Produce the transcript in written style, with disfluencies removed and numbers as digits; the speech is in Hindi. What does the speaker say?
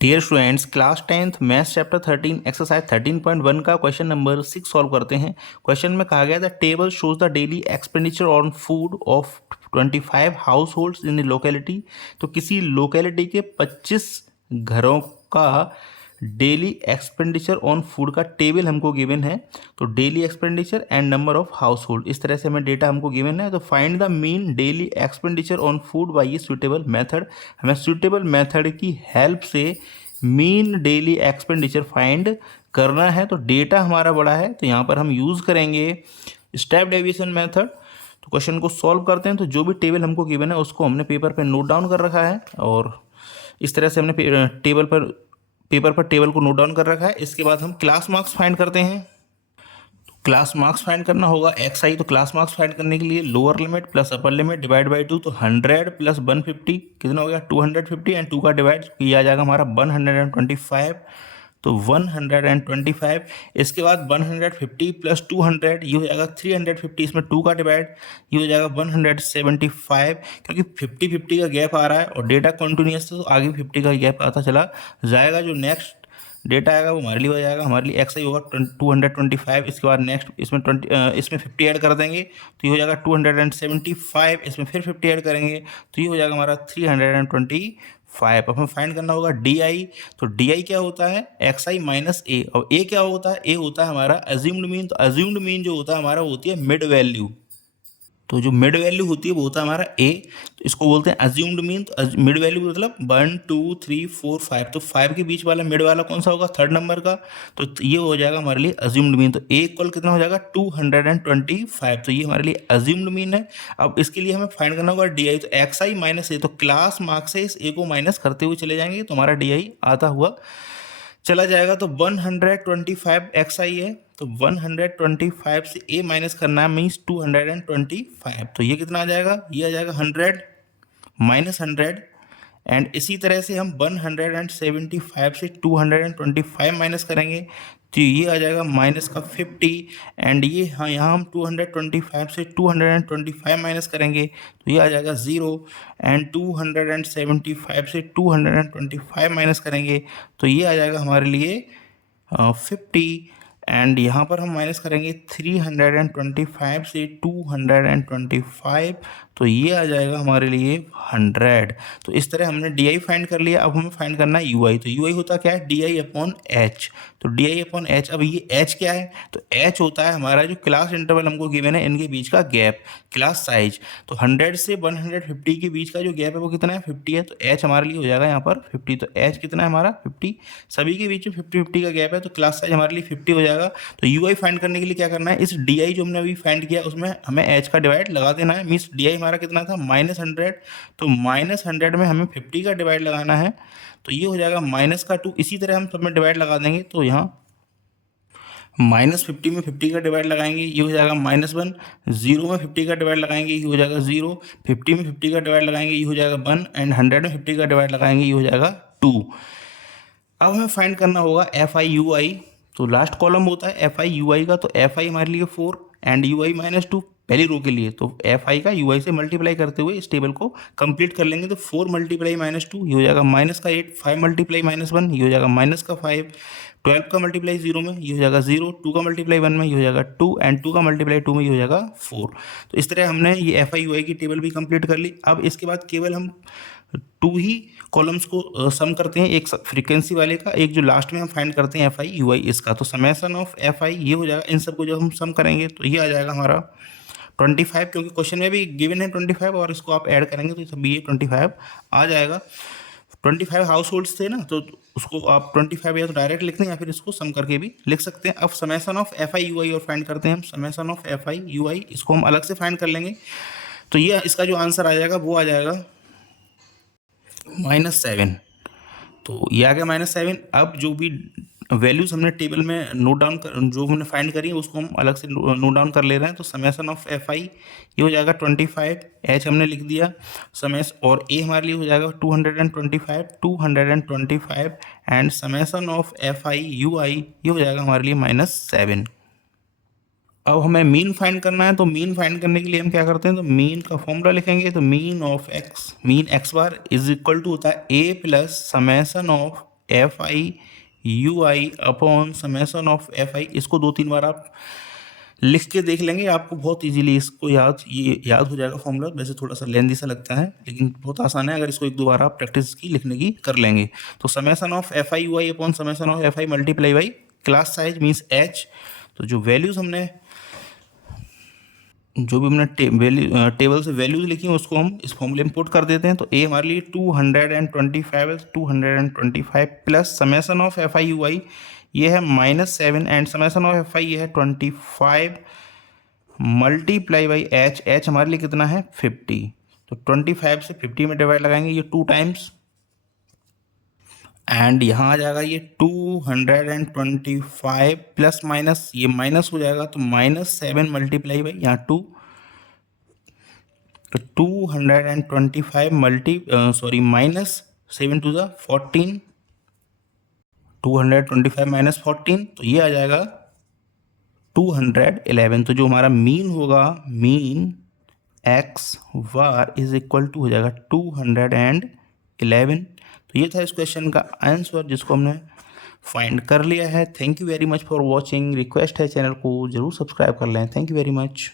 Dear students, class 10th maths chapter 13 exercise 13.1 का क्वेश्चन नंबर 6 सॉल्व करते हैं। क्वेश्चन में कहा गया था table shows the daily expenditure on food of 25 house holds in locality. तो किसी लोकेलिटी के 25 घरों का डेली एक्सपेंडिचर ऑन फूड का टेबल हमको गिवन है। तो daily expenditure and number of house hold, इस तरह से हमें डेटा हमको गिवन है। तो find the mean daily expenditure on food by suitable method. हमें सुटेबल मेथड की हेल्प से मीन डेली एक्सपेंडिचर फाइंड करना है। तो डेटा हमारा बड़ा है, तो यहाँ पर हम यूज़ करेंगे स्टेप डेविएशन मेथड। तो क्वेश्चन को सॉल्व करते हैं। तो जो भी टेबल हमको गिवन है उसको हमने पेपर पर नोट डाउन कर रखा है, और इस तरह से हमने पेपर पर टेबल को नोट डाउन कर रखा है। इसके बाद हम क्लास मार्क्स फाइंड करते हैं। तो क्लास मार्क्स फाइंड करना होगा एक्स आई। तो क्लास मार्क्स फाइंड करने के लिए lower limit plus upper limit divide by 2। तो 100 प्लस 150 कितना हो गया 250, एंड 2 का डिवाइड किया जाएगा हमारा 125। तो 125। इसके बाद 150 प्लस 200 ये हो जाएगा 350। इसमें 2 का डिवाइड ये हो जाएगा 175, क्योंकि 50-50 का गैप आ रहा है और डेटा कंटिन्यूअस है, तो आगे 50 का गैप आता चला जाएगा। जो नेक्स्ट डेटा आएगा वो हमारे लिए हो जाएगा, हमारे लिए एक्स आई होगा 225। इसके बाद नेक्स्ट इसमें 50 ऐड कर देंगे तो ये हो जाएगा 275। इसमें फिर 50 ऐड करेंगे तो ये हो जाएगा हमारा 325। अब हमें फाइंड करना होगा डी आई। तो डी आई क्या होता है एक्स आई माइनस ए, और ए क्या होता है, ए होता है हमारा अज्यूम्ड मीन। तो अज्यूम्ड मीन जो होता है हमारा वो होती है मिड वैल्यू। तो जो मिड वैल्यू होती है वो होता है हमारा ए, तो इसको बोलते हैं अज्यूम्ड मीन। तो मिड वैल्यू मतलब 1 2 3 4 5, तो 5 के बीच वाला मिड वाला कौन सा होगा, थर्ड नंबर का। तो ये हो जाएगा हमारे लिए अज्यूम्ड मीन। तो ए इक्वल कितना हो जाएगा 225। तो ये हमारे लिए अज्यूम्ड मीन है। अब इसके लिए हमें फाइंड करना होगा डी आई। तो एक्स आई माइनस ए, तो क्लास मार्क से इस ए को माइनस करते हुए चले जाएंगे तो हमारा डी आई आता हुआ चला जाएगा। तो 125 एक्स आई है, तो 125 से ए माइनस करना है मीन्स 225। तो ये कितना आ जाएगा, ये आ जाएगा 100 माइनस 100। एंड इसी तरह से हम 175 से 225 माइनस करेंगे तो ये आ जाएगा माइनस का 50। एंड ये हाँ यहाँ हम 225 से 225 माइनस करेंगे तो ये आ जाएगा 0। एंड 275 से 225 माइनस करेंगे तो ये आ जाएगा हमारे लिए 50। एंड यहाँ पर हम माइनस करेंगे 325 से 225, तो ये आ जाएगा हमारे लिए 100। तो इस तरह हमने डी आई फाइंड कर लिया। अब हमें फाइंड करना है यू आई। तो यू आई होता क्या है, डी आई अपॉन एच। तो डी आई अपॉन एच, अब ये एच क्या है, तो एच होता है हमारा जो क्लास इंटरवल हमको गिवन है इनके बीच का गैप, क्लास साइज। तो 100 से 150 के बीच का जो गैप है वो कितना है, 50 है। तो एच हमारे लिए हो जाएगा यहाँ पर 50। तो एच कितना है हमारा 50, सभी के बीच में 50-50 का गैप है, तो क्लास साइज हमारे लिए 50 हो जाएगा। तो यू आई फाइंड करने के लिए क्या करना है, इस डी आई जो हमने अभी फाइंड किया उसमें हमें एच का डिवाइड लगा देना है। मीन्स डी आई हमारा कितना था -100, तो -100 में हमें 50 का डिवाइड लगाना है, तो ये हो जाएगा -2। इसी तरह हम सब में डिवाइड लगा देंगे तो यहाँ -50 में 50 का डिवाइड लगाएंगे ये हो जाएगा -1। 0 में 50 का डिवाइड लगाएंगे ये हो जाएगा 0। 50 में 50 का डिवाइड लगाएंगे ये हो जाएगा 1। एंड 100 में 50 का डिवाइड लगाएंगे ये हो जाएगा 2। अब हमें फाइंड करना होगा एफ आई यू आई। तो लास्ट कॉलम होता है एफ आई यू आई का। तो एफ आई हमारे लिए 4 एंड यू आई -2 पहली रो के लिए। तो एफ आई का यू आई से मल्टीप्लाई करते हुए इस टेबल को कंप्लीट कर लेंगे। तो 4 मल्टीप्लाई -2 ये हो जाएगा -8। 5 मल्टीप्लाई -1 ये हो जाएगा -5। 12 का मल्टीप्लाई 0 में ये हो जाएगा 0। 2 का मल्टीप्लाई 1 में ये हो जाएगा 2। एंड 2 का मल्टीप्लाई 2 में ये हो जाएगा 4। तो इस तरह हमने ये एफ आई यू आई की टेबल भी कंप्लीट कर ली। अब इसके बाद केवल हम 2 ही कॉलम्स को सम करते हैं, एक फ्रीक्वेंसी वाले का, एक जो लास्ट में हम फाइंड करते हैं एफ आई यू आई इसका। तो समेसन ऑफ एफ आई ये हो जाएगा, इन सबको जब हम सम करेंगे तो ये आ जाएगा हमारा 25, क्योंकि क्वेश्चन में भी गिवन है 25 और इसको आप ऐड करेंगे तो तभी ये 25 आ जाएगा। 25 हाउस होल्ड्स थे ना, तो उसको आप 25 या तो डायरेक्ट लिख दें या फिर इसको सम करके भी लिख सकते हैं। अब summation of F I U I और फाइंड करते हैं हम। Summation of F I U I इसको हम अलग से फाइंड कर लेंगे। तो ये इसका जो आंसर आ जाएगा वो आ जाएगा -7। तो ये आ गया -7। अब जो भी वैल्यूज़ हमने टेबल में नोट डाउन कर, जो हमने फाइंड करी है उसको हम अलग से नोट डाउन कर ले रहे हैं। तो समेसन ऑफ एफ आई ये हो जाएगा 25, एच हमने लिख दिया समेस, और ए हमारे लिए हो जाएगा 225 and summation of F I U I ये हो जाएगा हमारे लिए -7। अब हमें मीन फाइंड करना है। तो मीन फाइंड करने के लिए हम क्या करते हैं, तो मीन का फॉर्मूला लिखेंगे। तो mean X bar is equal to होता है A plus summation of F I U I upon summation of F I, इसको 2-3 बार आप लिख के देख लेंगे, आपको बहुत इजीली इसको ये याद हो जाएगा फॉर्मूला। वैसे थोड़ा सा लेंदी सा लगता है लेकिन बहुत आसान है, अगर इसको 1-2 बार आप प्रैक्टिस की लिखने की कर लेंगे। तो summation of F I U I upon summation of F I multiply by class size means H. तो जो वैल्यूज हमने टेबल से वैल्यूज लिखी हैं उसको हम इस फॉर्मूले में पुट कर देते हैं। तो ए हमारे लिए 225 225 plus summation of F I U I ये है -7 and summation of F I ये है 25 मल्टीप्लाई बाई एच। एच हमारे लिए कितना है 50। तो 25 से 50 में डिवाइड लगाएंगे, ये 2 टाइम्स एंड यहाँ आ जाएगा ये 225 प्लस माइनस ये माइनस हो जाएगा तो -7 मल्टीप्लाई बाई यहाँ 2। तो 225 -7 टू द 14, 225 - 14 तो ये आ जाएगा 211। तो जो हमारा मीन होगा, mean X bar is equal to हो जाएगा 211। तो ये था इस क्वेश्चन का आंसर जिसको हमने फाइंड कर लिया है। Thank you very much for watching. Request है चैनल को जरूर सब्सक्राइब कर लें। Thank you very much.